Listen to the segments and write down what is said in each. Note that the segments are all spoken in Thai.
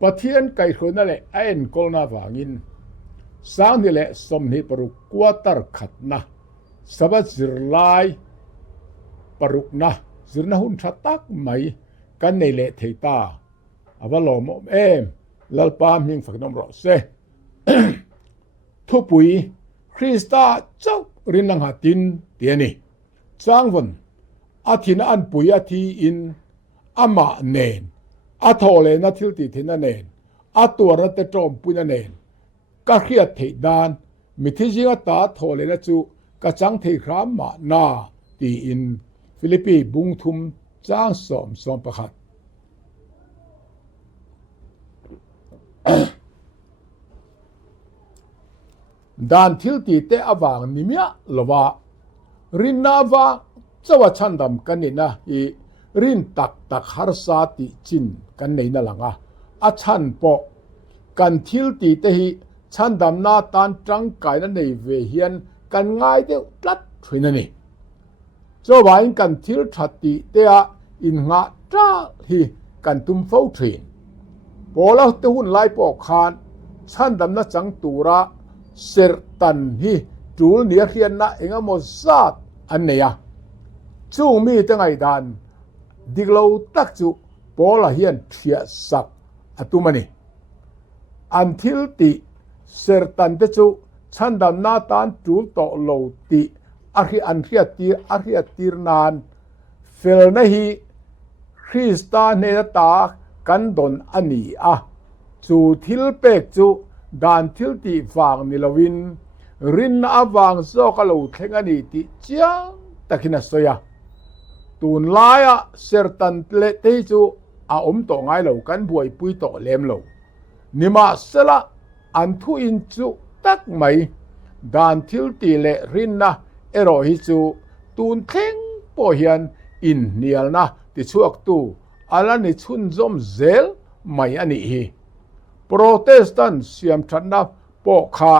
ปะเทียนไก่คนนั่นแหละไอ้เอ็นโคลนาวางินสร้างนี่แหละสมนิปรุกกัวตรขัดนะสบัดจิรลายปรุกนะจิรนะหุ่นชัดตักไหมกันในเละเทตาอวลอมเอ็มลัลปามิงฝักน้ำรอเซ ทุปุยคริสตาเจ้ารินังหาตินเตียนี่จางวันอาทินอันปุยอาทิอินอามาเนนอาทอเลนัทิลติทินเนนอาตัวรัตจอมปุยเนนกะเขียดเทดานมิทิจิกตาทอเลนะจูกะจังเทครามมานาตีอินฟิลิปปีบุงทุมจางสอมประคัดดานทิลติเตอวางนิมยะลวะรินนาวาจวชันดำกันนี่นะอีรินตักฮารสาติจินกันนี่นะลังอาชันปอกันทิลติเตหิชันดำนาตานจังกายนั้นในเวเฮียนกันง่ายเดียวตัดถวยนั่นนี่จวายกันทิลทัดติเตะอินงาจ้าฮีกันตุมเฝ้าเทรนพอแล้วตุนไล่ปอกคานชันดำนาจังตูระเสรตันฮีจูลเนียเฮียนนะเองอมซาดอันเนียจูมีตั้งไงดานดิกเราตักจูพอละเฮียนเทียสักอตุมันนี่อันทิลติเสรตันเตจูชันดำนาตานจูลโตโลติอาริอันเฮียตีร์นานเฟลนะฮีคริสตาเนตากันดอนอันนี้จูทิลเปกจูดานทิลติฟางนิลวินรินอวางโซกะโลเทงอันนี้ติจังตะกินัสยาตูนลายเสรตันเลเตจูอาอมโตง่ายเหล่ากันบวยปุยโตเลมเหล่านิมาสละอันทุอินจูตักไหมดานทิลติเลรินนะเอโรฮิจูตูนเทงปอเฮียนอินเนียลนะติชวกตูอาลันนิชุนจอมเซลไม่อันนี้ฮีโปรเตสแตนต์เสียมชันนะปอคา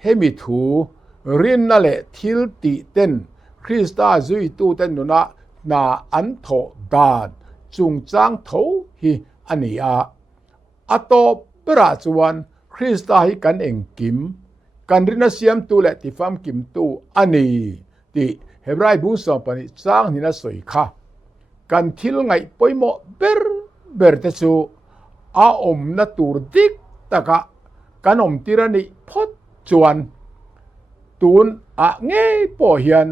เฮมิทูรินนั่นแหละทิลติเต้นคริสตาจุยตูเต้นนุนะนาอันโถดานจุงจางโถฮีอันนี้อัตโตเปราจวนคริสตาฮิกันเองกิมกันรินาเสียมตูและติฟามกิมตูอันนี้ติเฮบรายบุษปนิจางนินาสวยค่ะกันทิลไงปอยโมเบอร์เตจูอาอมนาตูร์ดิกตะกะกันอมติรนิพดจวนตูนเงยปอเฮียน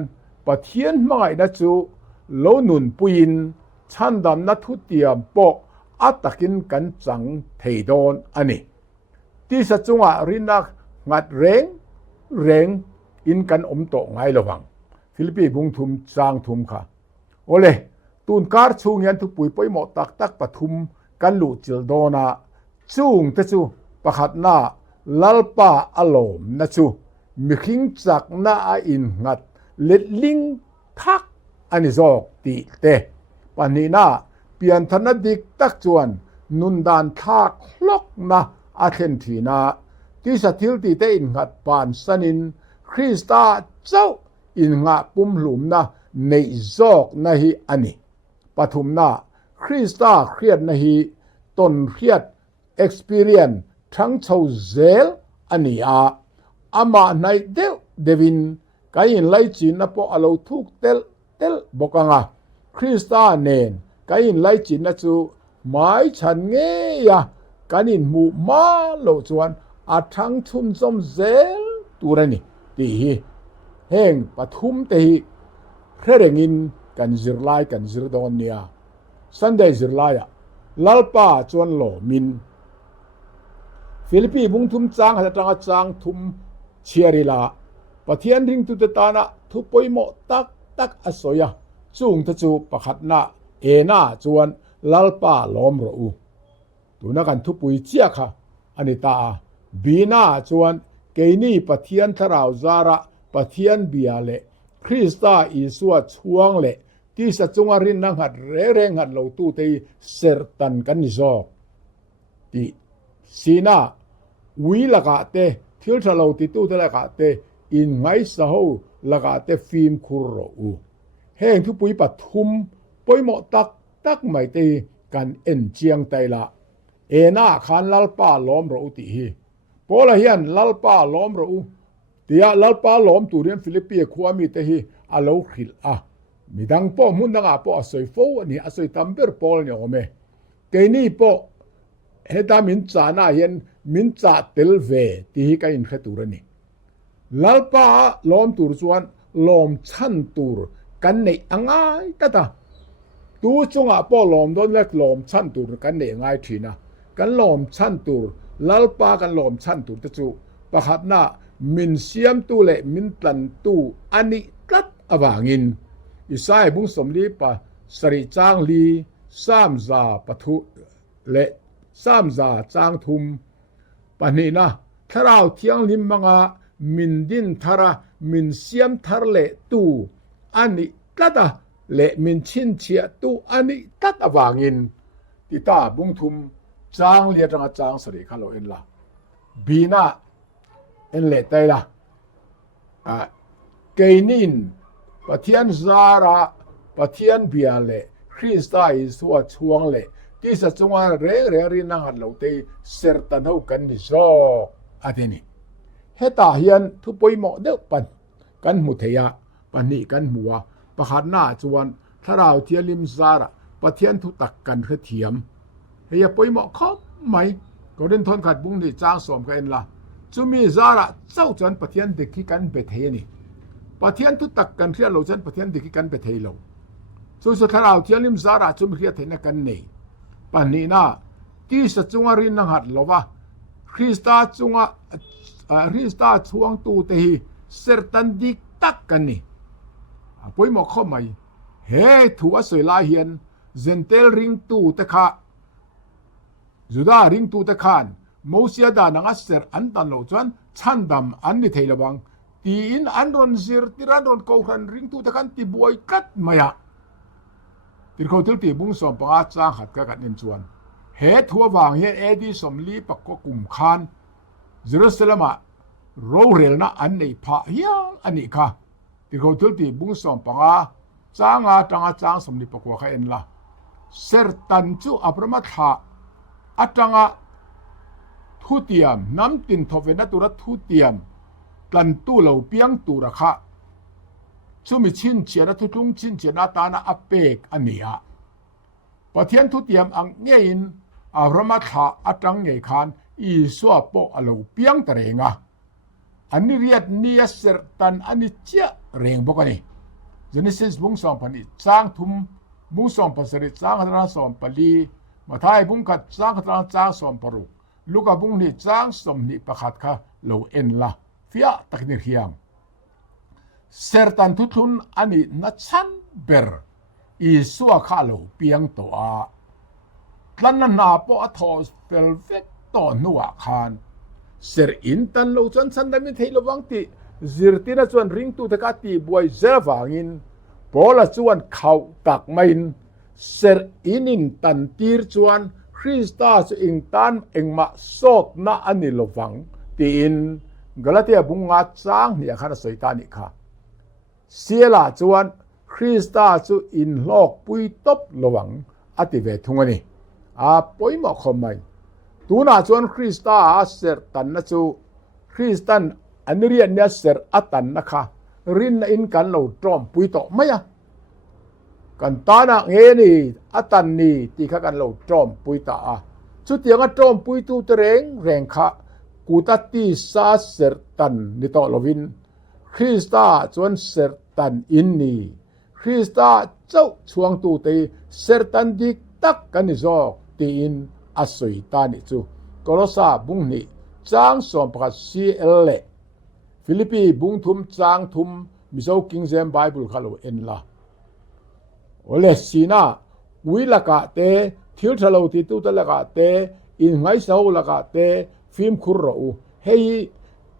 ปะเทียนมังไงนะจูโลนุนปุยินชันดำนัทุเตียมปออัตตะกินกันจังเทดอนอันนี้ที่สัจงรินักงัดเร่งอินกันอมโตไงระวังฟิลิปปีบุงทุมจางทุมค่ะโอเลตูนการชูเงียนทุกปุยปอยหมอตักปทุมกันหลุจิลโดนาจูงเตจูประคัดหน้าลัลปาอโลมนะจูมีขิงจักหน้าอินงัดเล็ดลิงทักอันนี้จอกติเตปันนี้หน้าเปลี่ยนธนดิกตักจวนนุนดานทักลอกนะอาเทนทีนาที่สถิลติเตอินงัดปานสนินคริสตาเจ้าอินงาปุ่มหลุมนะในจอกนะฮีอันนี้ปฐุมนาคริสตาเครียดนะฮีตนเครียด experience ทั้งชาวเซลอันนี้อามาในเดวินกายินไลจินนะพออาลูทุกเตลบอกว่าคริสตาเนนกายินไลจินนะจูหมายฉันเงียกายินมูมาโลจวนทั้งชุนซอมเซลตัวนี้ตีเฮงปฐุมเตหิเครื่องอินกันจิรไลกันจิรดอนเนียสันเดจิรไลลัลปาจวนโลมินฟิลิปปีบุงทุมจางหาจางทุมเชียริลาปะเทียนริงตุตตานะทุปอยโมตักอสอยจุงตะจูปะขัดนาเอนาจวนลัลปาล้อมรอูตุนักันทุปุยเจียค่ะอันนี้ตาบีนาจวนเกนี่ปะเทียนทราวซาระปะเทียนเบียเลคริสตาอิสวะช่วงเลที่สัจงารินนังหัดเร่งหัดเหล่าตู้เตเสรตันกันนิจอกที่สีนาวิลกาเตทิลทะเหล่าติตู้เตลกาเตอินไงสะฮูลกาเตฟิล์มคุโรอูแห่งทุปุยปัทุมปอยหมอตักไม่เตกันเอ็นเจียงไตละ เอนาคานลัลปาล้อมเราติฮีปอลเฮียนลัลปาล้อมเราเตียลัลปาล้อมตูเรียนฟิลิปปีคัวมีแต่ฮีอาโลขิลมีดังปอมุนดังปอสอยโฟนี่อสอยตัมเบอร์ปอลเนี่ยโอเมเกนี่ปอเฮตามินจานาเฮียนมินจาเตลเวที่ฮีกันอินเขตูรนี่ลัลปาล้อมตูรส่วนล้อมชันตูรกันในอ่างตาตูจงปอล้อมโดนเล็กล้อมชันตูรกันในง่ายทีนะกันล้อมชันตูรลัลปากันล้อมชันตูรตะจูปะขับหน้ามินเสียมตูเลมินตันตูอันนี้ตัดอวางินอิสายบุงสมลีปะสริจางลีสามซาปะทุเลสามซาจางทุมปะนี้นะทราวเทียงลิมมังามินดินทระมินเสียมทระเลตูอันนี้ตัดเลมินชินเชียตูอันนี้ตัดอวางินติตาบุงทุมจางเลียจังจางสริคาโลเอ็นละบีนาเอ็นเลตไตละเกนินปะเทียนซาระปะเทียนเบียเลคริสตาอิสวะช่วงเลที่สัจงวาเรรินังหัดเหลาเตเสรตันเอากันนิโซอาเทนีเฮตาเฮียนทุปอยหมอเดปันกันมุเทียปันนี่กันมัวปะขันหน้าจวนถ้าเราเทียลิมซาระปะเทียนทุตักกันเทียมเฮียปอยหมอครบไหมก็เดินทนขัดบุ้งที่จ้างสอมกันละจุมีซาระเจ้าจันปะเทียนเด็กที่กันเบเทนี่ปะเทียนทุตักกันเทียนเราจันปะเทียนเด็กที่กันเบเทเราสุดท้ายเราเทียนลิมซาระจุมีเทียนเทนกันนี่ปันนี้นะที่สัจจงรินนังหัดเราว่าคริสตาจงคริสตาช่วงตูเตหีเสรตันดิกตักกันนี่ป่วยหมอกข้อไหมเฮ้ถัวสวยลายเฮียนเซนเตลริงตูตะคะจุดาริงตูตะคานมูเสียดานังเสรอันตันโลจวนชันดำอันนี้เทลบังตีอินอันรอนซิร์ติรันรอนโคขันริงตูตะคันตีบวยกัดมายะติดเขาถึงตีบุ้งสมปะจ้างหัดกันนินจวนเฮทัววางเฮเอดีสมลีปักก็กลุ่มคานเยรูซาเล็มโรเรลนะอันนี้พะเฮียอันนี้ค่ะติดเขาถึงตีบุ้งสมปะจ้างจ้างสมลีปักว่าใครเอ็นละเสรตันจูอัปรมาทะอัตงะทุเตียมน้ำตินทเวนัตุระทุเตียมกันตู้เหล่าเปียงตูระคะชูมิชินเชียร์ทุตุงชินเชียนาตานาอเปกอันนี้ฮะปะเทียนทุเตียมอังเงียนอารมาถาอัตังเงยคานอีสวปอกเหล่าเปียงตะเรงะอันนี้เรียดเนียเสรตันอันนี้เจ้าเรงบอกกันนี่เจเนซิสบุ้งสองพันนี่จ้างทุมบุ้งสองพันสริจ้างพัฒนาสองพันลีมาท้ายบุ้งกัดจ้างพัฒนาจ้างสองพันรุลูกบุ้งนี่จ้างสมนิประคัดค่ะเหล่าเอ็นละฟิอาตักนิเฮียมเสรตันทุทุนอันนี้นัดชันเบอร์อีสัวข้าโลเปียงตัวลันนาปอทอสเฟลเวตตอนัวคานเสรอินตันโลจนสันดามิเทลวังติซิร์ตินาจวนริงตูตะกาตีบวยเซฟางินปอละจวนเขาตักไม่เสรอินินตันตีร์จวนคริสตาสอิงตันเองมาสดนาอันนี้ลวังตีอินกลาเตียบุงอาจางเนี่ยข้าศึกตานิค่ะเสียละจวนคริสตาจูอินโลกปุยตบระวังอติเวทุงนี่ปอยหมอกคอมไม่ตูน่าจวนคริสตาเสรตันนะจูคริสตันอันเรียนเนี่ยเสรอัตันนะคะรินอินกันเราตรอมปุยตบไหมอะกันตานักเฮนี่อัตันนี่ที่ข้ากันเราตรอมปุยตาชุดยังตรอมปุยตูเตรงค่ะกูตัดที่ซาเสรตันนิตอลวินคริสตาจวนเสรตันอินนี่คริสตาเจ้าช่วงตูเตเสรตันดิกตักกันนิจอกตีอินอสุยตานิจูกรสาบุงนี่จางสอมประซีเอลเลฟิลิปปีบุงทุมจางทุมมิโซคิงเซมไบเบิลคาโลเอ็นลาโอเลสีนาวิลากาเตทิลทะโลติตุตะลากาเตอินไงเซาลากาเตฟิมคุรอูเฮย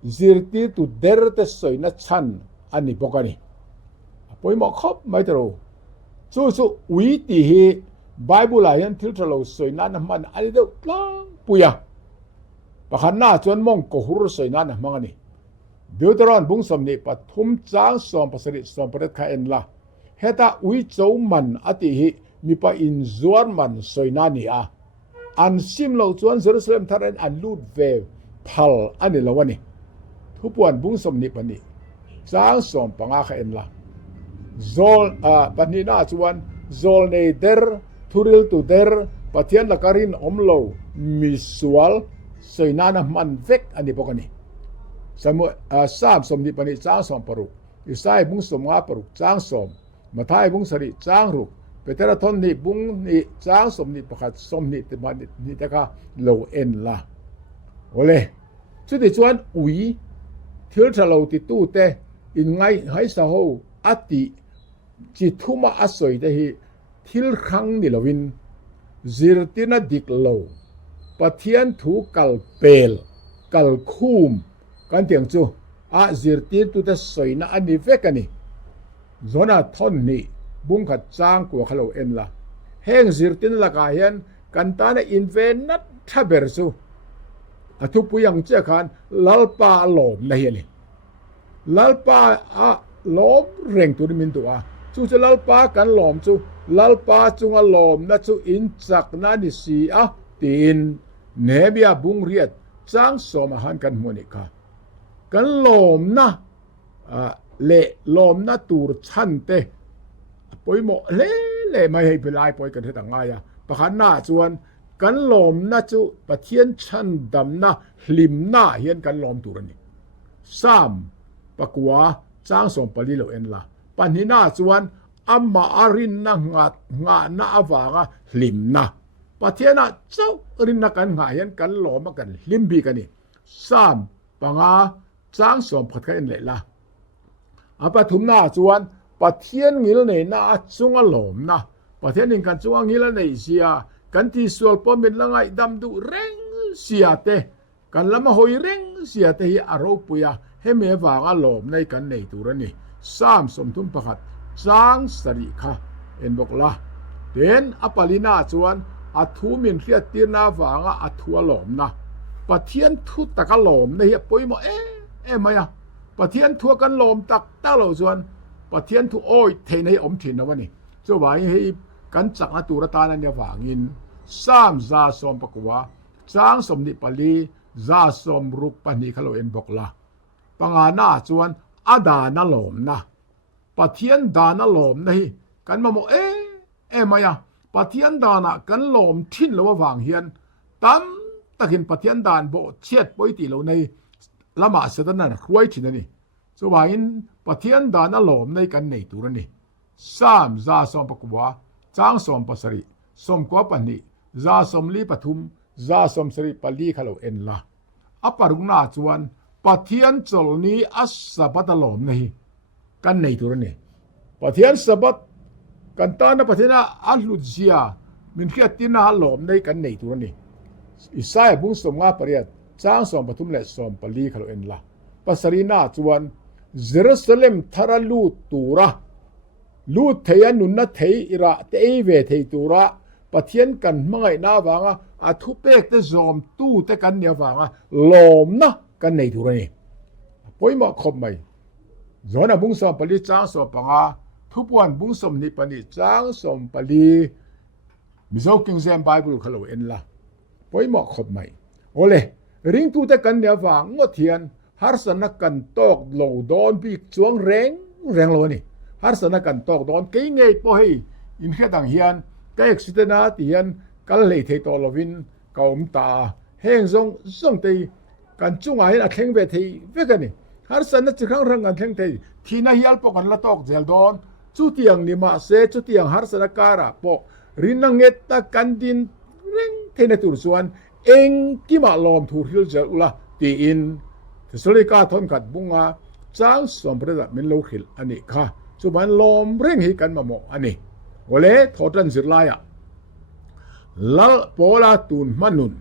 zirti tu derte soina chan ani pokani poi mo khop mai tro chu ui ti hi bible ayan thil thalo soina na man ani do tlang puya pakhan na chon mong ko hur soina na mangani deuteron bung som ni pathum chang som pasari som paret kha en la heta ui chou man ati hi mi pa in zuar man soina ni a อันซิมเราจวนเยรูซาเล็มทารันอันลูดเวพัลอันนี้ละวะนี่ทุปวนบุ้งสมนิปนี่จางสมปังอาเอ็นละzol panina chuan zol nei der thuril tu der pathian lakarin omlo misual soinana man vek ani bokani samu sam som ni pani chang som paru isai bung som nga paru chang som mathai bung sari chang ru petera thon ni bung ni chang som ni pakhat som ni te man ni ta ka lo en la ole chu ti chuan ui thil thalo ti tu te in ngai hai sa ho ati chi thuma asoi te hi thil khang ni lovin zirtina dik lo pathian thu kal pel kal khum kan tiang chu a zirtin tu te soina ani vekani zona thon ni bung khat chang ko khalo en la heng zirtin la ka hian kan ta na inven nat thaber chu athu puyang che khan lalpa lom na hi ni lalpa a lom reng tu min tu a chu chu lalpa kan lom chu lalpa chunga lom na chu in chak na ni si a tin nebia bung riat chang som han kan moni ka kan lom na le lom na tur chan te poi mo le mai hai pelai poi kan ta nga ya pakhan na chuan kan lom na chu pathian chan dam na hlim na hian kan lom tur ani sam pakwa chang som pali lo en la panhina chuan amma arin na nga na awanga hlim na pathiana chau rin na kan nga hian kan lom kan hlim bi kan ni sam panga chang som phat ka en le la apa thumna chuan pathian ngil nei na chunga lom na pathian in kan chunga ngil nei sia kan ti sual pomin langai dam du reng sia te kan lama hoi reng sia te hi aro puya he me wanga lom nei kan nei turani sam som thum pakhat chang sari kha en bokla den apalina chuan athu min riat tirna wanga athua lom na pathian thu taka lom nei poimo maya pathian thu kan lom tak ta lo chuan pathian thu oi the nei om thin na wani chu wai hei kan chak na tura ta na nya wangin sam za som pakwa chang som ni pali za som ruk pani khalo en bokla pangana chuan ada na lom na pathian dana lom nei kan ma mo maya pathian dana kan lom thin lo wang hian tam takin pathian dan bo chet poi ti lo nei lama sedana khwai thin ani so wain pathian dana lom nei kan nei turani sam za som pakwa chang som pasari som ko pani za som li pathum za som sari pali khalo en la aparungna chuan pathian cholni asabat lom nei kan nei turani pathian sabat kan ta na pathina aluzia min khia tina lom nei kan nei turani isai bung som nga pariat chang som pathum le som pali khalo en la pasarina chuan jerusalem tharalu tura lu theya nunna thei ira te ve thei tura pathian kan mangai na wanga athu pek te zom tu te kan nia wanga lom na kan nei turani poima khop mai zona bung som pali chang som panga thupuan bung som ni pani chang som pali mizo king zem bible khalo en la poima khop mai ole ring tu te kan nia wang ngothian harsana kan tok lo don bi chuang reng lo ni harsana kan tok don ke ngei po hei in khadang hian ka accident tian kal lei thei to lovin kaum ta heng zong te kan chunga hin a thleng ve thei vekani harsana chikhang rang an thleng thei thina hial po kan la tok zel don chu tiang ni ma se chu tiang harsana kara po rinanget ta kan din reng theina tur chuan eng ki ma lom thur hil zel ula ti in Thessalika thon kat bunga chang som preda min lo khil ani kha chu ban lom reng hi kan mamo ani ole thotan zirlaya la pola tun manun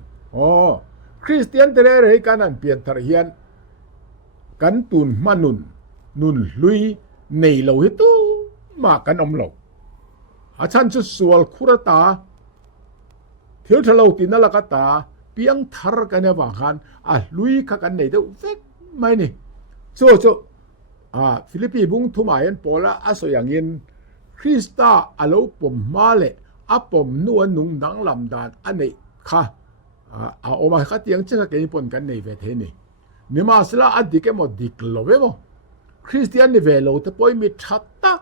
Christian tere re kan an pian thar hian kan tun manun nun lui nei lo hi tu ma kan om lo achan chu sual khurata thil thalo tinala ka ta piang thar kan wa khan lui kha kan nei de vek mai ni cho Philippi bung thumayan pola asoyangin Krista alo pom male apom nuan nung dang lam dan ane ค่ะโอมาค่ะเตียงจะก็ญี่ปุ่นกันในเวทนี่นิมาสละอดีกหมดดิกโลเวโมคริสเตียนนี่เวโลตะปอยมีชัดตัก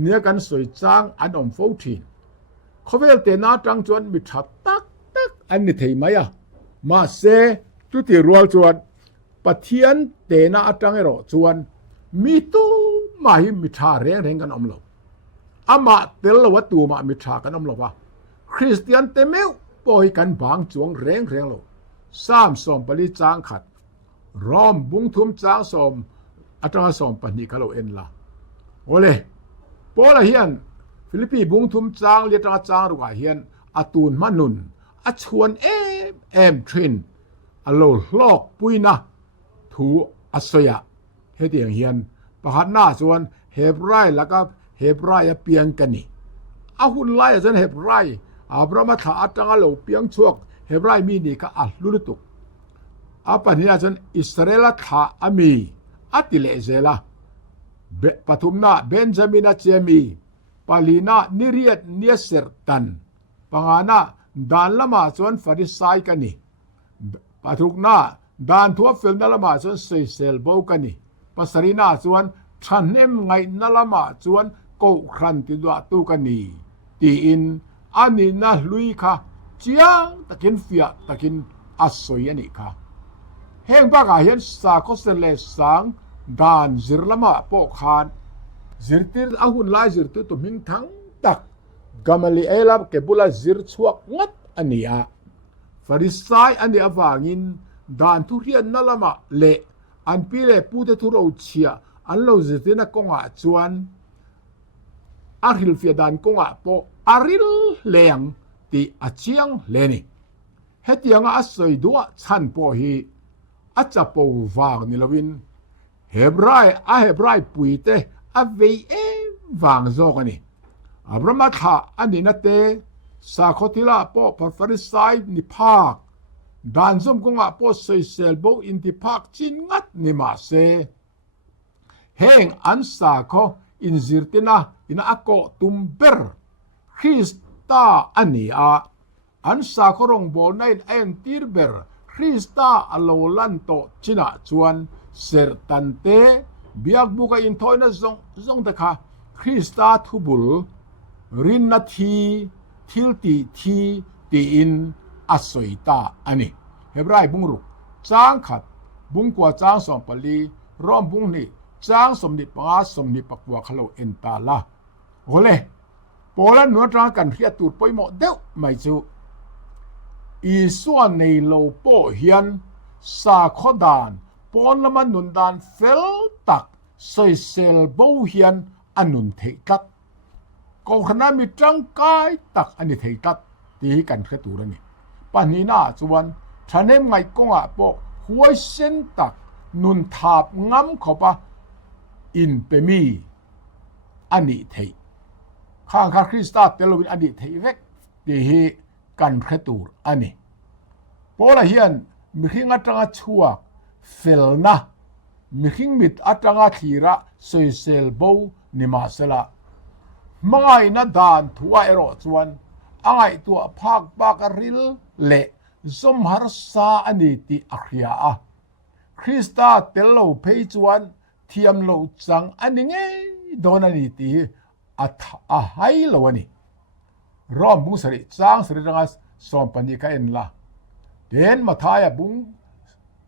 เนี่ยกันสวยจางอันอม14เขาเวลเตนาจังจวนมีชัดตักอันนี้เทมายะมาเซตุติรัวจวนปะเทียนเตนาจังเอโรจวนมีตูมาหิมิชาเร่งกันอมโลอามาเตลวัตตูมามิชากันอมโลวะคริสเตียนเตเมวปอยกันบางจวงเร่งโล3 2ปลิจางขัดรอมบุงทุมจางสมอัตราสมปนิกะโลเอ็นละโอเลปอละเฮียนฟิลิปปีบุงทุมจางเลียตราจางรัวเฮียนอตูนมนุนอชวนเอ็มทรินอโลลอกปุยนะถูอัสยะเฮเตียงเฮียนปะหัดหน้าส่วนเฮบไรแล้วก็เฮบไรเปียงกันนี่อาหุ่นไล่จนเฮบไรอาบรามาถาจังโลเปียงชวกเฮบไรมีนี่ก็ลุลุตุกอาปนิยาจนอิสราเอลถาอามีอัติเลเซลาปฐุมนาเบนจามินาเจมีปาลีนานิเรียดเนียเซรตันปังอานาดานละมาส่วนฟาริสายกันนี่ปฐุกนาดานทัวฟิลนาละมาส่วนเซเซลโบกันนี่ปัสรีนาส่วนทันเนมไงนาละมาส่วนโกครันติดวตูกันนี่ตีอินอันนี้นะลุยค่ะเจียงตะกินเฟียตะกินอัสวยนี่ค่ะเฮงปากาเห็นสาโคเซเลสังดานจิรละมาปอคานจิรติอาหุนลายจิรตุตุมิงทั้งตักกามลีเอลาเกบุลาจิรชวกงัดอันนี้อะฟาริสายอันนี้อวางินดานทุเรียนนั่นละมาเละอันปีเล่ปูเตทุเราเชียอันเราจิรตินักกงอาจวนอาริลเฟียดานกงอาปออาริลเลียงตีอาเชียงเลนี่เฮตียงอาศัยดัวชันปอฮีอาจะปูวางนิลวินเฮบรายปุยเตอเววางโซกันนี่อับรามัทาอันนี้นัตเตสาคติลาปอพฟาริสายนิพากดานซุมกงอาปอเซเซลโบอินทิพากจินงัดนิมาเซเฮงอันสาคอินซิรตินาอินอากอตุมเบร์คริสตาอันนี้อันสาครงโบนัยเอ็นติร์เบร์คริสตาอโลลันโตจินาจวนเซรตันเตบิอักบุกอินทอยนะซงตะคาคริสตาทุบุลรินนาทีทิลตีทีตีอินอัสวยตาอันนี้เฮบรายบุงรุกจางขัดบุงกว่าจางสองปลีร่อมบุงนี่จางสมนิปะสมนิปะกว่าขโลเอ็นตาลาโอเลโปแลนด์นัวจางกันเรียตูดปอยหมดเดียวไม่จูอีส่วนในโลโปเฮียนสาขดานปอนละมันนุนดานเฟลตักใส่เซลโบเฮียนอันนุนเทตักก็ขณะมีจังกายตักอันนี้เทตักตีกันแค่ตัวนี่ปันนี้น่าจวนท่านเอ็มไงกงอ่ะปอหัวเส้นตักนุนทาบง้ำเข้าไปอินเปมีอันนี้เทข้างคริสต์เตลวินอันนี้เทเวกตีกันแค่ตัวอันนี้พอละเฮียนมีขิงอัตราชัวเฟลนะมีขิงมิดอัตราทีระเซเซลโบนิมาสละไม่นัดดานทัวเอโรจวนไอตัวภาคบากริลเละสมหารสาอันนี้ติอัคยาคริสตาเตลโลเพยจวนเทียมโลจังอันนี้ไงโดนอันนี้ติอาไฮโลนี่รอมบุงสริจางสริรังสมปนิกาเอ็นละเดินมาทายบุง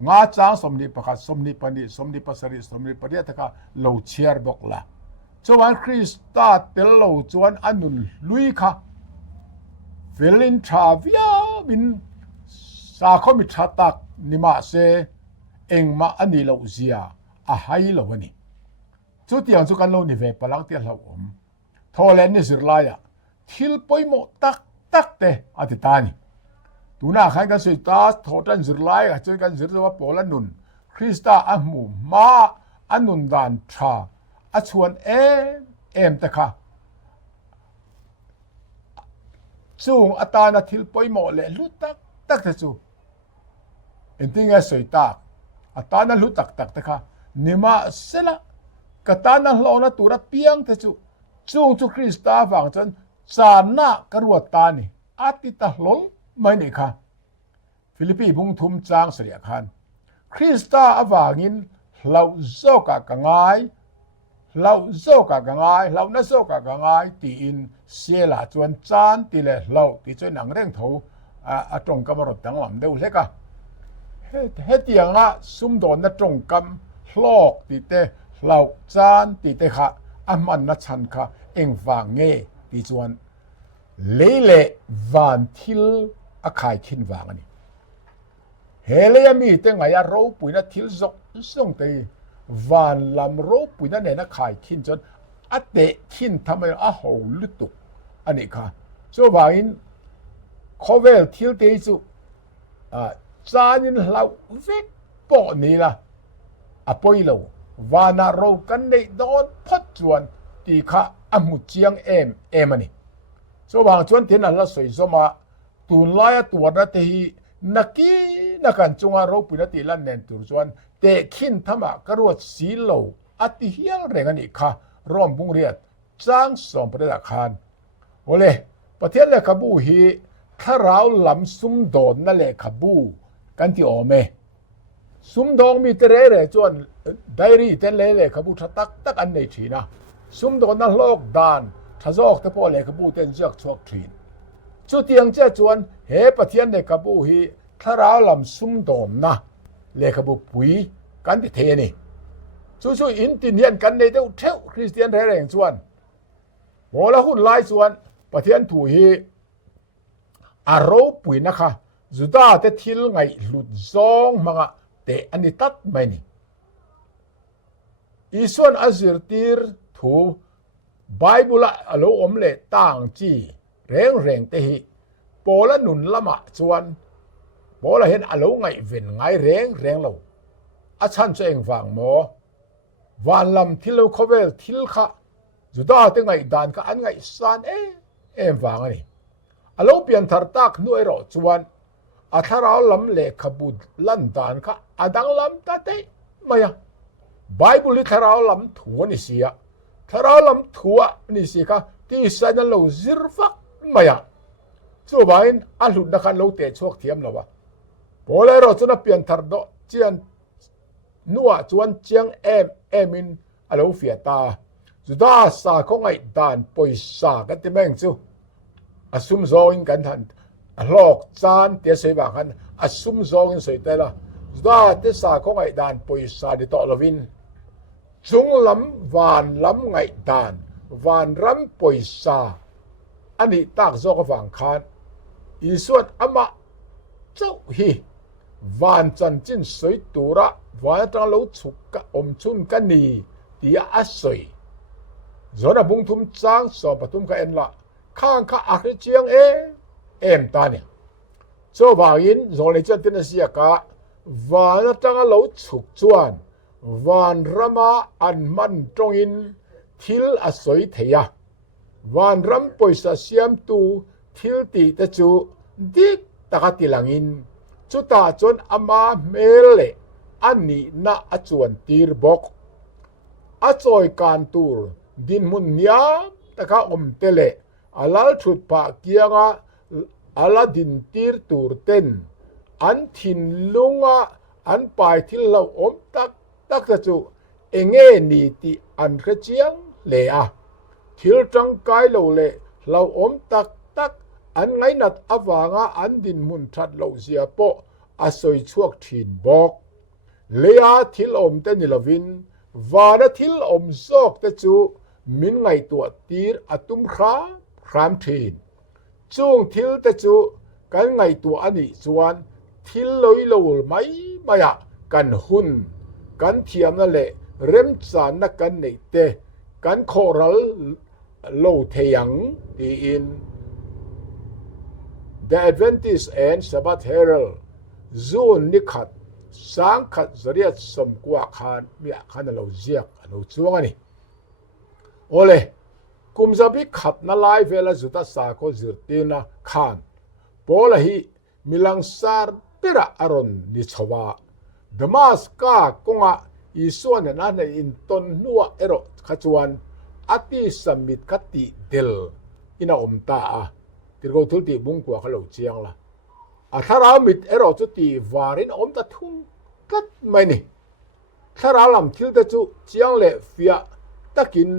งาจางสมนิปะคัสมนิปนิสมนิปสริสมนิปนิตะกะโลเชียร์ดอกละจวนคริสตาเตลโลจวนอันนุนลุยค่ะเฟลินทราวิอาบินสาคมิชาตักนิมาเซเองมาอันนี้โลเซียอาไฮโลนี่จุดอย่างจุกันโลนิเวปลังเตียนเราทอเลนนิสิรลายทิลปอยโมตักเตอติตานี่ตูน่าขันกันสุดตาทอดันสิรลายเจอกันสิรว่าโปลันนุนคริสตาอัมมูมาอันนุนดานชาอชวนเอ็มตะค่ะจูงอัตานาทิลปอยโมเลลุตักเตจูเอ็นติงเอสุยตาอัตานาลุตักตะค่ะนิมาเซละกตานาโลนาตุระเปียงเตจูงจุคริสตาฟังจนจานากระรวดตานี่อาติตาหลงไม่นี่ค่ะ ฟิลิปปีบุงทุมจางเสียคันคริสตาอวางินเราโซกะกะงายเราโซกะกะงายเรานะโซกะกะงายตีอินเสียละจวนจานตีเลเราตีจวยหนังเร่งโถตรงกับรถตังหลำเดียวใช่กะเฮ็ดอย่างละซุ่มโดนนะตรงกับลอกตีเตเราจานตีเตค่ะมันนะชันค่ะเอ็งวางเงตีจวนเลเลวันทิลอาคายขินวางอันนี้เฮเลยมีแต่ไงเราปุยนะทิลซกส่งตีวันลำเราปุยนะเนี่ยนะขายขินจนอัดเตะขินทำไมหูลุตุกอันนี้ค่ะโจวาอินโคเวลทิลเตจุจานินเราเวกปอนี่ละปอยเราวานาเรากันในโดนพัดจวนตีค่ะมุเจียงเอ็มอันนี้โจวางจวนที่นั่นละสวยสมาตุนลายตัวนั้นที่นักกี้นักการจงอาเราปุยนะตีลันเนนตุจวนเตะขินทำกระโดดสีเหลวอัติเฮียลเร่งอันนี้ค่ะร่วมบุงเรียดจ้างสองประเทศคานโอเลประเทศเลขาบูฮีถ้าเราลำซุ่มโดนนั่นเลขาบูกันที่โอเมซุ่มโดนมีแต่เร่จวนไดรี่เต้นเลขาบูทักตักอันในทีนะซุ่มโดนนั่นโลกดานถ้าจอกแต่พอเลขาบูเต้นเชือกชกทีนจุดยังเจ้าจวนเฮประเทศเลขาบูฮีถ้าเราลำซุ่มโดนนะเลขาบุปุยกันที่เทนี่จู่ๆอินติเนียนกันในเท่าคริสเตียนแรงส่วนโหละหุ่นหลายส่วนประเทศถูฮีอารมณ์ปุยนะคะจุดาเตทิลไงหลุดซองมังะเตอันนี้ตัดไม่นี่อีส่วนอัจฉริยถูไบเบิลอโลอมเลต่างจีเร่งเตหิโปละหนุนละมะส่วนโปละเห็นอโลไงเว้นไงเร่งเราอาชันเจงฟังหมอวันลำที่เราเขาเวลทิลค่ะจุดาเตไงดานค่ะอันไงสานเอ็มฟังอันนี้อโลเปลี่ยนทาร์ตักนู่นรอจวนอาทาราลำเล็กขบุดลันดานค่ะอดังลำตัดเตไม่ยังไบเบิลทาราลำถัวนิเสียทาราลำถัวนิเสียค่ะที่ใส่นั่นเราซิรฟักไม่ยังส่วนวันอันหลุดนักการเราเตะชกเทียมแล้ววะพอเลยเราจะนับเปลี่ยนทาร์ดเจียนนัวจวนเจียงเอ็มินอโลเฟียตาจุดาสาของไอ้ดานปอยสากันที่แม่งจู่อสุมโซอินกันทันหลอกจานเตียเสวากันอสุมโซอินสวยแต่ละจุดาเตสาของไอ้ดานปอยสาดิต่อลวินจุงลำวานลำไงดานวานรำปอยสาอันนี้ตักโซกฟังคานอีส่วนอามาเจ้าฮีวานจันจินสวยตัวระวานจังเราฉุกกะอมชุนกันนี่ตีอาสวยจนบุงทุมจางสอบปทุมกันเอ็นละข้างข้าอักเจียงเอ็มตาเนี่ยโซวาอินโซเลจันตินเสียกะวานจังเราฉุกจวนวานรามาอันมันตรงอินทิลอาสวยเทียวานรำปอยสเสียมตูทิลตีตะจูดิกตะกติลังอินจุตาจนอามาเมเลอันนี้น่าอจวนตีร์บกอจอยการตูร์ดินมุนยาตะกะอมเตเลอาลาชุดปากเกียงอาลาดินตีร์ตูร์เต้นอันทินลุงอันปลายที่เราอมตักตะจูเองนี่ตีอันกระเจียงเลอะทิลจังไกเราเลเราอมตักอันไงนัดอวางอันดินมุนทัดเราเสียโปอาศัยช่วงทินบอกเลียทิลอมเตนิลวินวาดทิลอมซอกตะจูมินไงตัวตีร์อตุมครามทินช่วงทิลตะจูกันไงตัวอันนี้ส่วนทิลลอยโลไม่มากันหุ่นกันเทียมนั่นแหละเริ่มจานนักกันในเตกันโครัลโลเทียงตีอิน The Adventist and Sabbath Herald ซูนนิขัดสังขัดจริยสมกว่าคานมีขันเราเจียกเราช่วงนี้โอเลกุมจะบิขัดนั่นไลฟ์เวลาสุดท้ายสาโคจิตตินะคานโปลฮีมิลังซาร์เประอารอนนิชวาดมาสกากงะอีส่วนนั้นในอินตนนัวเอโรขจวนอติสมิดคติเดลอินาอมตาติโกทุลติบุงกว่าเขาเหล่าเจียงละ ถ้าเรามิดเราจุตีวารินอมตะทุ่งกัดไม่นี่ถ้าเราลำทิลตะจุเจียงเละเฟียตะกิน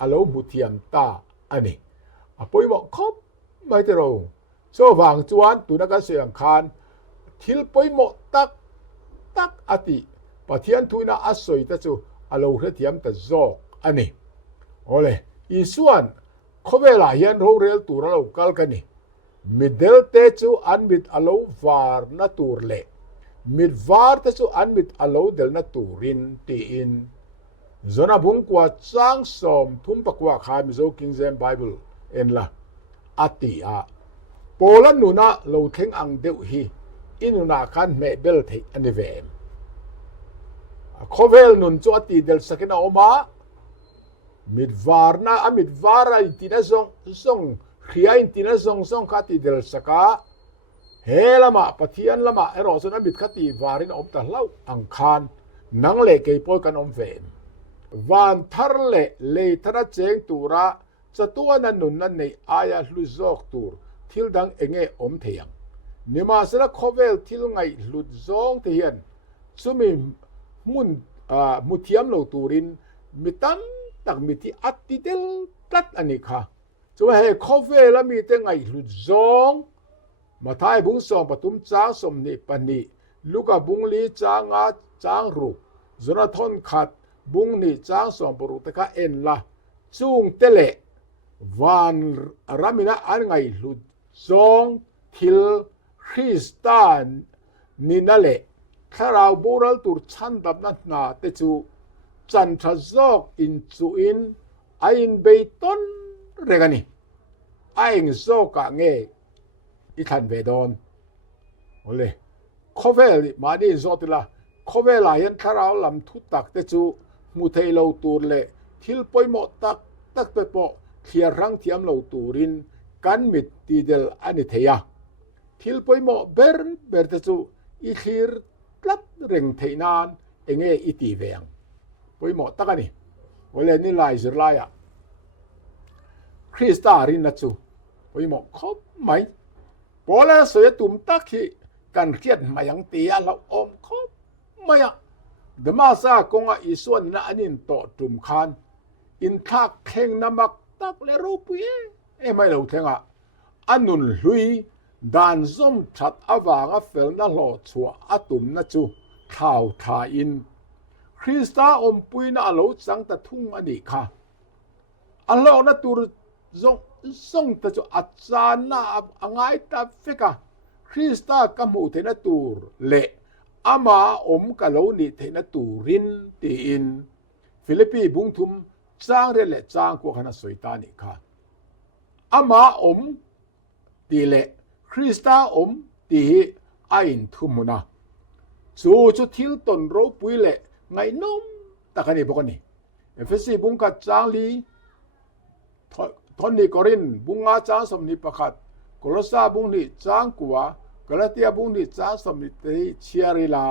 อโลมุเทียมตาอันนี้ปอยบอกครบไม่ได้เราโซวางจวนตุนักเสียงคานทิลปอยหมตักอติปะเทียนทุนาอัศยตะจุอโลเทียมตะจอกอันนี้โอเลยอีส่วนเขาเวลาเห็นโรเรลตัวเรากัลกันนี่มิดเดิลเตจูอันมิดอโลวาร์นัตูร์เล่มิดวาร์เตจูอันมิดอโลเดลนัตูรินตีอินจนาบุงกว่าจังสมทุ่มปกว่าขายมิโซคิงเซมไบเบิลเอ็นละอติอาโปลันนุนาโลเทงอังเดวฮีอินุนาคันเมเบลเทอันเวมเขาเวลนุนจูอติเดลสกินาออกมามิดวาร์นามิดวาร์อินตินาซงขียอินตินาซงคติเดลสกาเฮลมาปะเทียนละมาเอรอสนามิดคติวารินอมตะเล่าอังคารนังเลเกยปอยกันอมเฟมวันทาร์เลเลทระเจงตูระจะตัวนั้นนุนนั้นในอายาลุซอกตูร์ทิลดังเองอมเทียงนิมาสละโคเวลทิลไงลุซองเทียนซุมิมุเทียมโลตูรินมิตัมตักมิที่อัตติเดลตัดอันนี้ค่ะจะว่าให้คอฟเฟ่แล้วมีแต่ไงหลุดซองมาท้ายบุ้งซองปฐุมจ้างสมนิปนีลูกบุ้งลีจ้างจ้างรูจนทนขัดบุ้งนี่จ้างสมปรุตะเอ็นละจุงเตเลวันรามินะอันไงหลุดซองทิลคริสตานนินาเลถ้าเราโบราณตุรชันดับนั้นนาเตจูจันทร์จอกอินจูอินไอินเบตันเรกันนี่ไอินจอกะเงอิทันเบดอนโอเลโคเวลมาดีจอติละโคเวลายันถ้าเราลำทุตักเตจูมุเทโลตูร์เลทิลปอยหมดตักเปปอเขียรังเทียมโลตูรินกันมิดตีเดลอันนี้เทียทิลปอยหมดเบอร์เตจูอีขีร์พลัดเร่งเทนานเองอิตีเวียงปอยหมดตักนี่วันนี้ไลซ์ไลอะคริสตารินนัจูปอยหมดครบไหมพอแล้วเสียตุ่มตักที่กันเขียนมายังเตียเราอมครบไหมอะเดมาซากงอีส่วนนั้นนินโตตุ่มคานอินทักเข่งน้ำมักตักเลรูปีไม่รู้เท่งอ่ะอันนุนลุยดานส้มชัดอวางเฟลนั่งหล่อชัวอตุ่มนัจูข่าวทาอินคริสตาอมปุยน่าโลจังตะทุ่งอันนี้ค่ะอัลลอฮ์นัตูรส่งตะจูอาจารย์น่าอังไงตาเฟกะคริสตากำมูเทนตูรเละอามาอมกะโลนิเทนตูรินตีอินฟิลิปปีบุงทุมจางเรเลจางกว่าขนาดสวยตานี่ค่ะอามาอมตีเละคริสตาอมตีไอินทุมุนะจูจุทิลตนโรปุยเละไงนมตะกันนี่บอกนี่เอฟซีบุงกัดจางลีทอนนี่กอรินบุงอาจางสมนิปขัดโคลซาบุงนี่จางกัวกลาเตียบุงนี่จางสมนิตีเชียริลา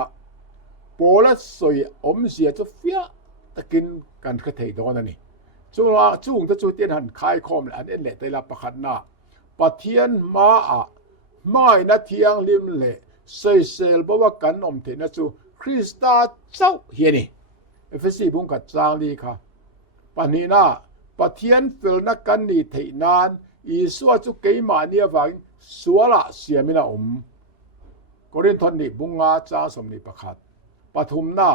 โปลัสสวยอมเสียจะเฟียตะกินกันกระเทยดอนนี่จุงจะจุเตียนหันคายคอมอันเอ็นเละแต่ละประคัดหน้าปะเทียนมาอะไม่นาเทียงลิมเละเซเซลบอกว่ากันอมเทนะจูคริสตาเจ้าเฮียนี่เอฟซีบุงกัดจางลีค่ะปานีน่าปะเทียนเฟลนักกันนี่เทนานอีสัวจุเกยมาเนียวังสัวละเสียมินากอรินทอนนี่บุงอาจางสมนิประคัดปฐุมน่า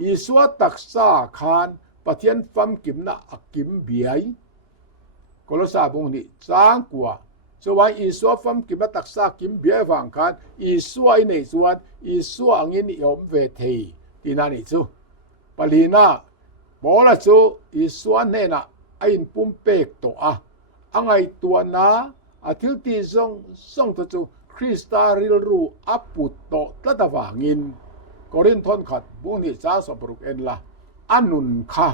อีสัวตักษาคานปะเทียนฟัมกิมนาอักกิมเบียยกลสาบุงนี่จางกว่าสวายอีสัวฟัมกิมนาตักษากิมเบียวังคานอีสัวในส่วนอีสัวงินยอมเวทีที่นั่นนี่จูปลีน่าบอละจูอีสัวเนน่ะไอ้ปุ่มเปกตัวอังไอตัวนาอาทิตย์ที่ส่งตัวจูคริสตาริลรูอัปุตโตตะตะวางินกอรินทอนขัดบุงนี่จ้าสปรุกเอ็นละอันนุนค่ะ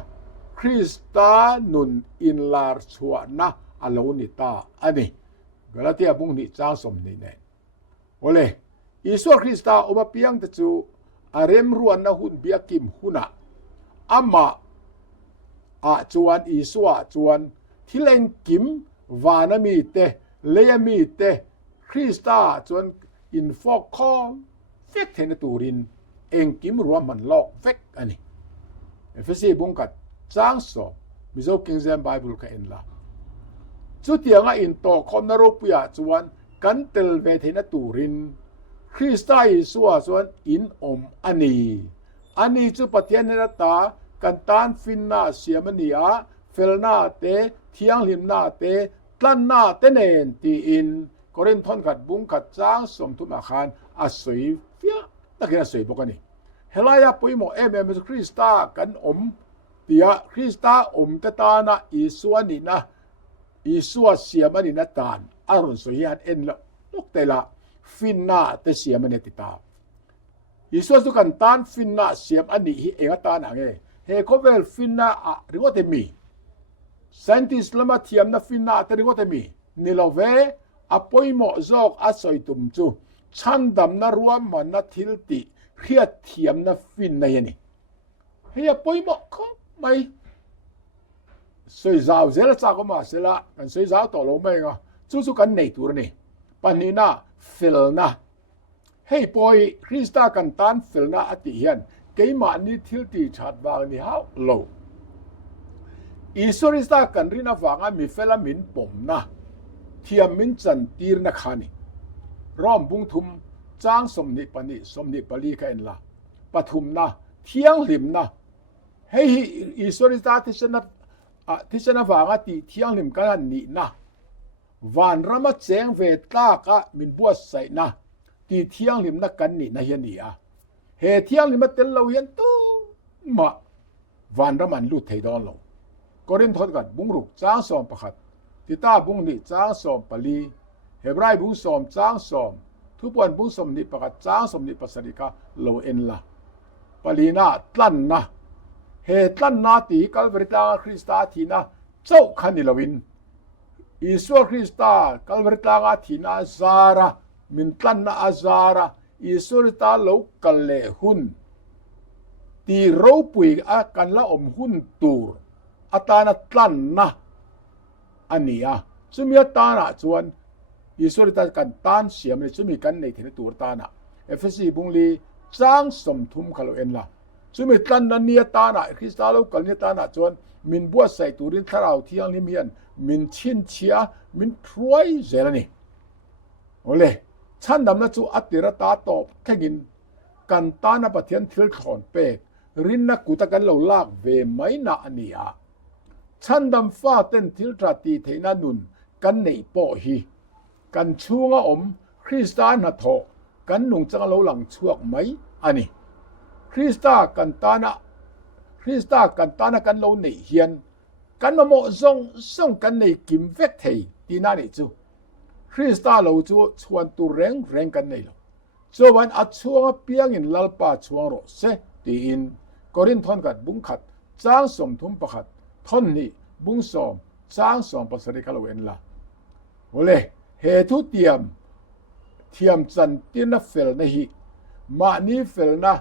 คริสตานุนอินลาร์ชัวนะอโลนิตาอันนี้กลาเตียบุงนี่จ้าสมนี่เน่โอเลอิสวาคริสตาอมาเปียงตะจูอาเรมรวนนะหุนเบียกิมหุนะอามาจวนอิสวาจวนที่เล่นกิมวานามีเตเลยมีเตคริสตาจวน in fok khom fek thena turin eng kim ruam man lok vek ani efesi bungkat chang so mizo king james bible ka en la chu tianga in to khom na ro puya chuan kan tel ve thena turin Krista Isua chuan in ani chu pathian na ta kan tan finna siamania felna te thiang limna te tlanna te nen ti in Korinthon khat bung khat chang som thum akhan a soi fia takina soi bokani helaya poimo Krista kan tia Krista ta ta na Isua ni na Isua siamani na tan aron soyan en la noktela finna te siamani tita Isua su kan tan finna siam ani hi engata na nge he kovel finna a rigotemi scientist lama thiam na finna te rigotemi nilove apoimo zok asoitum chu chandam na ruam man na thilti khiat thiam na finna yani he apoimo kho mai soi zao zela cha ko ma sela kan soi zao to lo mai nga chu kan nei tur ni panina filna hey boy Krista kan tan filna ati hian keima ni thilti that wang ni hau lo Isorista kan rina wanga mi fela min pomna thiam min chan tir na khani rom bung thum chang somni pali ka en la pathum na thiang lim na hey Isorista tisana wanga ti thiang lim kan ni na van rama cheng ve tla ka min buat sai na ti thiang lim na kan ni na hian ni a he thiang lim tel lo hian tu ma van raman lu thei don lo Korinthon kat bungruk chang som pakhat tita bung ni chang som pali Hebrai bung som chang som thupuan bung som ni pakhat chang som ni pasarika lo en la palina tlan na he tlan na ti kalverita Krista thina chau khani lovin Isua Krista kalverita ga thina zara min tlan na azara Isurita lo kalle hun ti ro pui a kan la hun tur atana tlan na ania chumia tana chuan Isurita kan tan siam ni chumi kan nei thina tur tana efesi bungli chang som thum khalo en la chumi tlan na nia tana Krista lo kal ni tana chuan min bua sai turin tharau thiang lim hian min chin chia min throi zelani ole chandam na chu atira ta top thegin kan tana pathian thil khon pe rin na kuta kan lo lak ve mai na ania chandam fa ten thil tra ti theina nun kan nei po hi kan chunga Krista na tho kan nung chang lo lang chuak mai ani Krista kan tana kan lo nei hian kan mo zong kan nei kim vek thei ti na ni chu Krista lo chu chuan tu reng kan nei lo so wan a chuanga piang in lalpa chuang ro se ti in Korinthon kat bung khat chang som thum pakhat thon ni bung som chang som pasari khalo en la ole he thu thiam chan tin na fel na hi ma ni fel na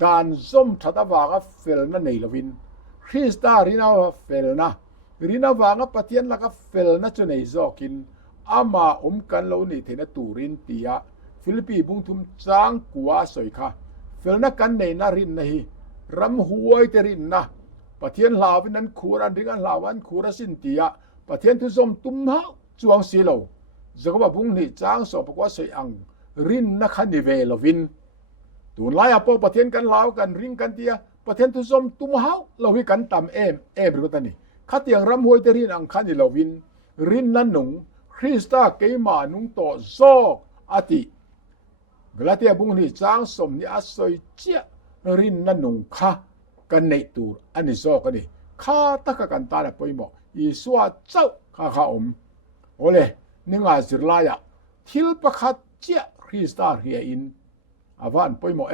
dan zom thata waga fel na nei lovin Krista rina fel na rina wanga pathian la ka fel na chu nei zokin ama kan lo ni thena turin tia Philippi bung thum chang kuwa soi kha felna kan nei na rin na hi ram huai te rin na pathian lawin nan khuran ringan lawan khura sin tia pathian thu som tum ha chuang silo zakawa bung ni chang so pakwa soi ang rin na khan ni ve lovin tun lai apo pathian kan law kan ring kan tia pathian thu som tum ha lowi kan tam em ru ta ni khatiang ram huai te rin ang khan ni lovin rin nan nung Krista keima nung to zok ati Galatia bung ni chang som ni asoi chia rin na nung kha kan nei tur ani zok ani kha taka kan ta la poimo Isua chau kha ole ninga zirlaya thil pakhat chia Krista ria in avan poimo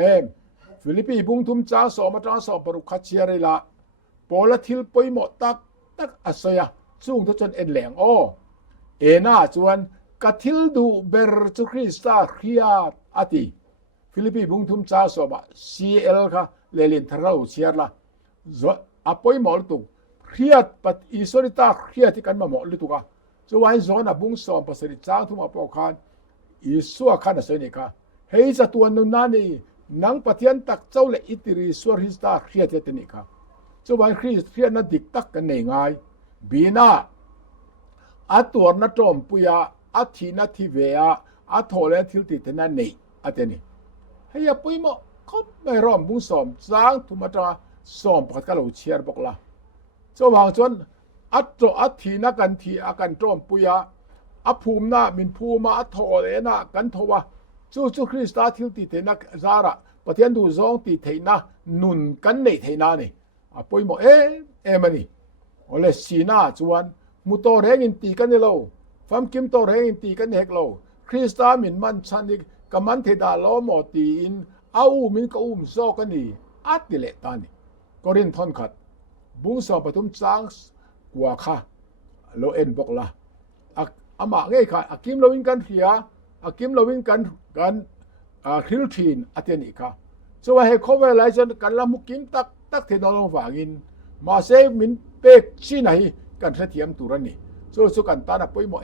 Philippi bung thum cha so ma cha so paru kha chia re la pola thil poimo tak asoya chung to chon en leng ena chuan kathil du ber chu Krista khiat ati Philippi bung thum cha so ba CL kha lelin tharau chiarla zo apoi mol tu khiat pat Isorita khiat kan ma mol tu ka chuan zona bung so pasari cha thum apo khan Isua khan asoi ni ka เฮยจะตัวนุนนานี่นังปะเทียนตักเจ้าและอิติริสวริสตาเครียดเตนี่ครับเจ้าวันคริสเครียดนัดดิกตักกันในง่ายบีนาอัตัวนัดจอมปุยาอัทีนัดที่เวียอัทโทเลทิลติเทนันนี่อัตนี่เฮียปุยโมก็ไม่รอมบุ้งสอมสร้างทุมาตราสอมปัดกันเราเชียร์บอกละเจ้าบางจนอัทีนักกันทีอากันจอมปุยาอัภูมินามินภูมาอัทโทเลนะกันทว่าจู่คริสตาทิลติเทนักซาระปะเทียนดูซองติเทนะนุนกันในเทนานี่ปุยโมมันนี่โอเลสีนาจวนมุโตเรงอินตีกันนี่เราฟัมกิมโตเรงอินตีกันเฮกเราคริสตามินมันชันดิกมันเทดาล้อมอตีอินเอามินก็โซกันนี่อัดดิเลตานี่กอรินทอนขัดบุ้งสอบปฐุมจางกว่าค่ะโลเอ็นบอกละอามาง่ายค่ะอากิมเราวิ่งกันเสียอากิมเราวิ่งกันคริลทีนอัตยนิค่ะส่วนให้เขาเวลาจนกันละมุกิมตักเทนอลงฝากินมาเซมินเป็กชีไหนกันเทียมตุรนี่ส่วนกันตานะปุยโม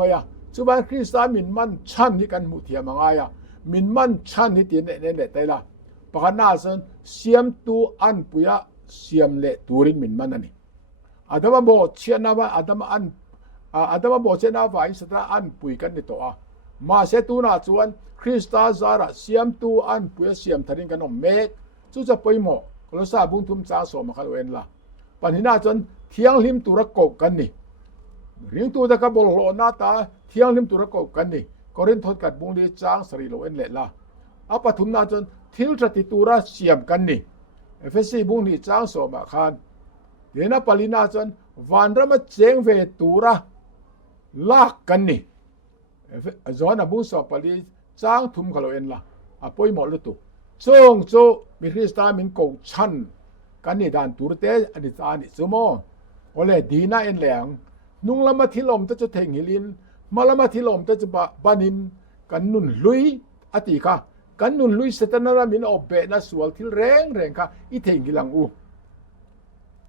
มายาส่วนคริสตามินมันชันที่กันมุเทียมง่ายมินมันชันที่ตีเนแต่ละปะกันน่าสนเสียมตูอันปุยะเสียมเละตูรินมินมันนี่อาตมาบอกเชียนาว่าอาตมาบอกเชียนาว่าอิสระอันปุยกันในตัวมาเสตูน่าจวนคริสตาซาระเสียมตูอันปุยเสียมทารินกันอมเมกจู่จะปุยโมกลสาบุญทุมจาสมคาลเวนละปัญหาจนเที่ยงลิมตุระกกันนี่เรียงตัวตะกบลโลนาตาเที่ยงลิมตุระกกันนี่ก็เรียนทดกัดบุงดีจางสรีโลเวนเละละอาปฐุมนาจนทิลจะติตุระเสียมกันนี่เอฟซีบุงดีจางสมคานเดนะปลินาจนวันระมาเจงเวตุระลากกันนี่จอนบุงสอบปลิจางทุมคาลเวนละอาป่วยหมดเลยตุจงโจมีคริสตามินโกชันกันนี่ดานตูรเตอดิตานิสโมโอเลดีน่าเอ็นแหลงนุงละมาทิลมตะจะเทงหิลินมาละมาทิลมตะจะบานินกันนุนลุยอติกะกันนุนลุยเสตนารามินออกเบนะสวลทิลแรงค่ะอีเทงกิลังอู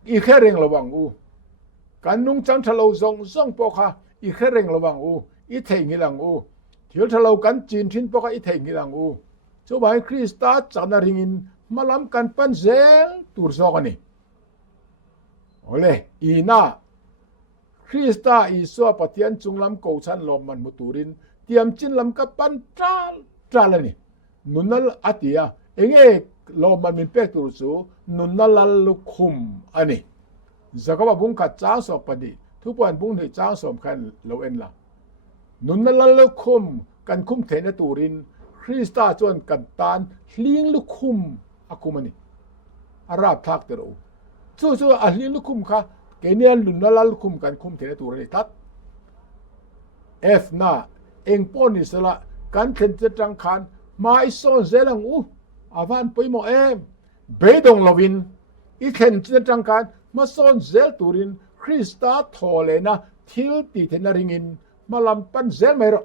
อีแค่เร่งระวังอูกันนุงจังทะเลซองปอค่ะอีแค่เร่งระวังอูอีเทงกิลังอูทิลทะเลกันจีนทินปอค่ะอีเทงกิลังอูเจ้าบ่ายคริสตาจันนาริงินมาล้ำกันปันเซลตูร์ซอกันนี่โอเลอีน่าคริสตาอีสัวปะเทียนจุงล้ำโกชันลมมันมุตูรินเตรียมจินล้ำกับปันตราลนี่นุนนัลอติยาเองลมมันเป็นเป็กตูร์ซูนุนนัลลุคุมอันนี้จะก็ว่าบุ้งขัดจ้างสอบปดิทุกวันบุ้งที่จ้างสอบแค่โลเอ็นละนุนนัลลุคุมกันคุมเทนตูรินคริสตาจวนกันตานเลี้ยงลุคุมอากุมันนี่อาราบทักเตอร์จู่ๆอาเลี้ยงลุคุมค่ะเกเนียนลุนนัลลุคุมกันคุมเทนตูรินทัดน่าเองป้อนิสละกันเข็นจะจังคันมาไอโซนเซลังอูอาวันไปโมเบดงลวินอีเข็นจะจังคันมาโซนเซลตูรินคริสตาโทเลนะทิลติเทนาริงินมาลำปันเซลไม่รอ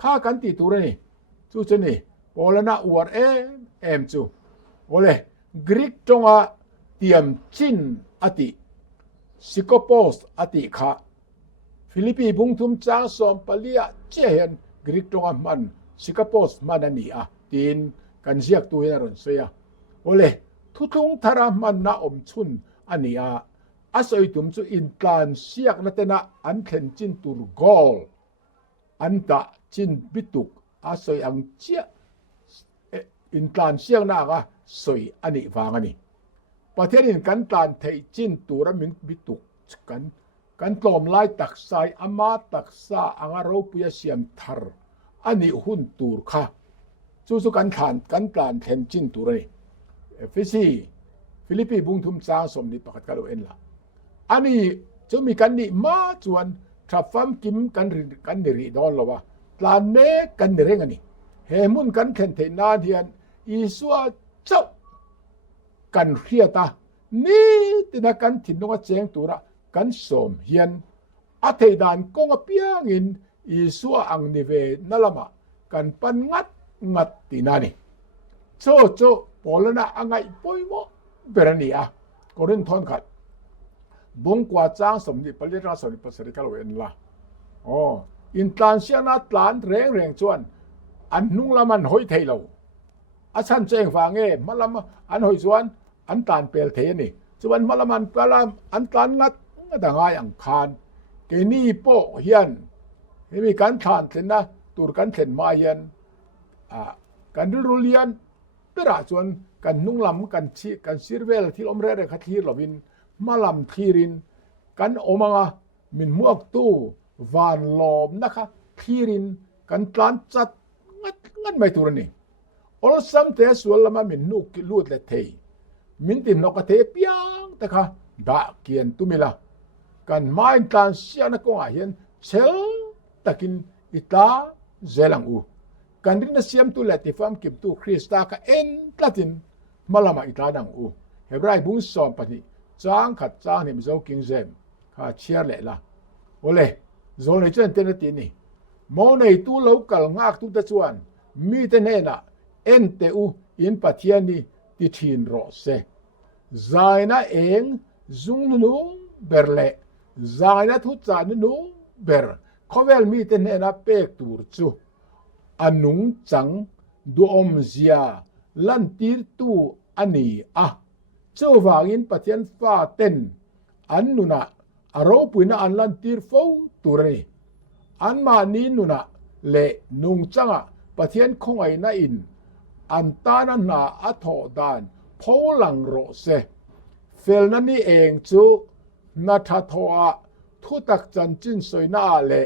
ข้ากันติตูรินจู่ๆนี่โอลนาอวดจู่โอเลกรีกจงอาเตรียมจินอติซิโกโปสอติค่ะฟิลิปปีบุงทุมจางสอมปลียเจเห็นกรีกจงอามันซิโกโปสมันนี่ตีนกันเสียกตัวเฮรอนเสียโอเลทุทุงทารามันนาอมชุนอันนี้อาศัยตุมจูอินตานเสียกนัตนะอันเข็นจินตูร์กอลอันตะจินบิตุกอาศัยอังเจียอินตานเสียงนากสวยอันนี้ฟังอันนี้ประเทศนี้กันตานไทยจินตูระมิงบิตุกกันตอมไล่ตักไซอามาตักซาอังอารูปยาเสียมทาร์อันนี้หุ่นตูร์ค่ะจู่ๆกันตานเทนจินตูระนี่ฟิลิปปีบุงทุมจางสมนิปะกัดกาโลเอ็นละอันนี้จะมีกันนี่มาจวนทับฟัมกิมกันนิริดอนหรอวะตานเมกันนิเรงอันนี้เฮมุนกันเทนเทนาเดียนอีสัวเจ้ากันเขียตานี่ตินักกันถิ่นนกเจงตัวระกันสมเฮียนอัฐดานกงเปียงินอีสัวอังนิเวนลมากันปันงัดตินานี่โจปอลนะอังไงปอยโมเบรนีก็เรื่องทอนขัดบุงกว่าจ้างสมนิปลิราสมนิปสริกาโลเอ็นละอินตานเชียนาตลานแรงจวน อันนุงละมันหอยไทยเราอาชันเจงฟางมะละมอันหอยสวนอันตานเปลเทนี่สวนมะละมันปลามอันตานนัดดางายอังคารเกนี่โปเฮียนมีการทานเสนนะตูกันเสนมาเฮียนกันรุเลียนตระส่วนกันนุงลำกันชีกันซิรเวลที่อมเรคัทีลวินมาลำทีรินกันอมังมินมวกตู้วานลอมนะคะทีรินกันตานจัดงัดไม่ตัวนี้อลซัมเตสวลมามินนุกลูดเลเทมินตินนกเทเปียงตะคะดาเกียนตุมิลากันไม้ตานเสียนกงอาเห็นเชลตะกินอิตาเจลังอูกันรินเสียมตุเลติฟามกิบตุคริสตาka en tlatin malama ita dang u hebrai bung som pani chang khat chang ni zo king jem kha chiar le la ole zo nei chen ten ti ni mo nei tu lo kal ngak tu ta chuan mi te ne na en te u in pathian ni ti thin ro se zaina eng zung nu berle zaina thu cha nu ber khovel mi te ne na pek tur chu anung chang du om zia lan tir tu ani a chowangin pathian fa ten an nuna aro puina an lan tir fo turani an ma ni nuna le nung changa pathian khongai na in an tana na a tho dan pholang ro se fel na ni eng chu na tha thoa thu tak chan chin soina le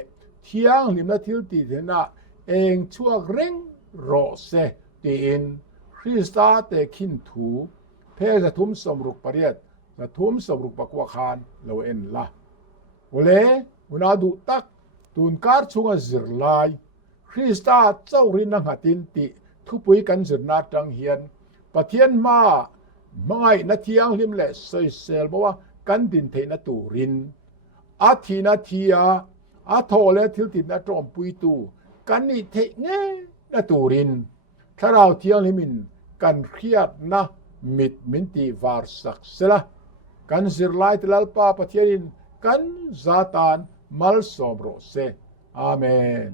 thiang limna thil ti thena eng chuak reng ro se ti in Krista te khin thu phe za thum somruk pariat za thum somruk pakwa khan lo en la ole una du tak tun kar chunga zirlai Krista chawrin na hatin ti thupui kan zirna tang hian pathian ma mai na thiang lim le soi sel bawa kan din theina turin a thina thia a thole thil tin na trom pui tuกันนี่เทเงนะตูรินถ้าเราเที่ยงลิมินกันเครียดนะมิดมินตีวาร์สักเสละกันสิรไลตลัลปาปะเทียรินกันซาตานมัลสอบโรเซอาเมน